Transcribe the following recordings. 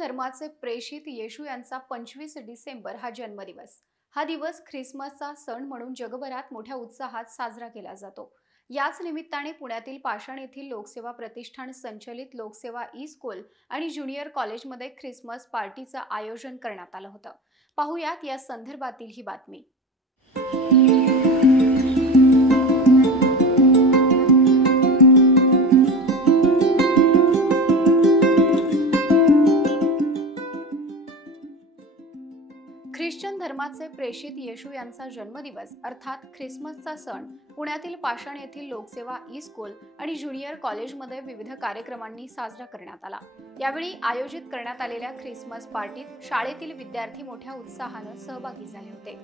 धर्माचे प्रेषित येशू यांचा 25 डिसेंबर हा जन्मदिवस. हा दिवस ख्रिसमसचा सण म्हणून जगभरात मोठ्या उत्साहात साजरा केला जातो. याच निमित्ताने पुण्यातील पाषाण येथील लोकसेवा प्रतिष्ठान संचलित लोकसेवा ई स्कूल आणि ज्युनियर कॉलेजमध्ये ख्रिसमस पार्टीचं आयोजन करण्यात आलं होतं. पाहुयात या संदर्भातील ही बातमी. ख्रिश्चन धर्माचे प्रेषित येशू यांचा जन्मदिवस अर्थात ख्रिसमसचा सण पुण्यातील पाषाण येथील लोकसेवा ई स्कूल आणि ज्युनियर कॉलेजमध्ये विविध कार्यक्रमांनी साजरा करण्यात आला. यावेळी आयोजित करण्यात आलेल्या ख्रिसमस पार्टीत शाळेतील विद्यार्थी मोठ्या उत्साहाने सहभागी झाले होते.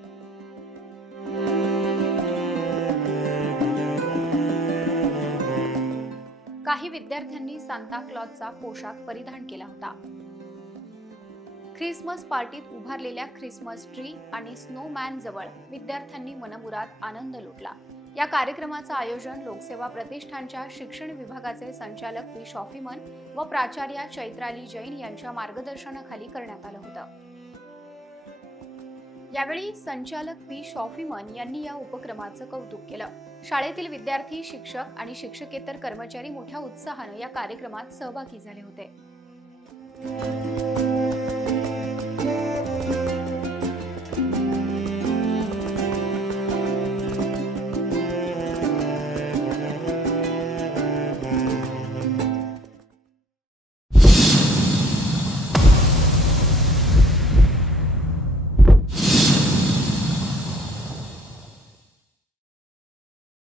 काही विद्यार्थ्यांनी सांता क्लॉजचा पोशाख परिधान केला होता. ख्रिसमस पार्टीत उभारलेल्या ख्रिसमस ट्री आणि स्नोमॅन जवळ विद्यार्थ्यांनी मनमुराद आनंद लुटला. या कार्यक्रमाचं आयोजन लोकसेवा प्रतिष्ठानच्या शिक्षण विभागाचे संचालक पी शॉफीमन व प्राचार्या चैत्राली जैन यांच्या मार्गदर्शनाखाली करण्यात आलं होतं. यावेळी संचालक पी शॉफीमन यांनी या उपक्रमाचं कौतुक केलं. शाळेतील विद्यार्थी, शिक्षक आणि शिक्षकेतर कर्मचारी मोठ्या उत्साहाने या कार्यक्रमात सहभागी झाले होते.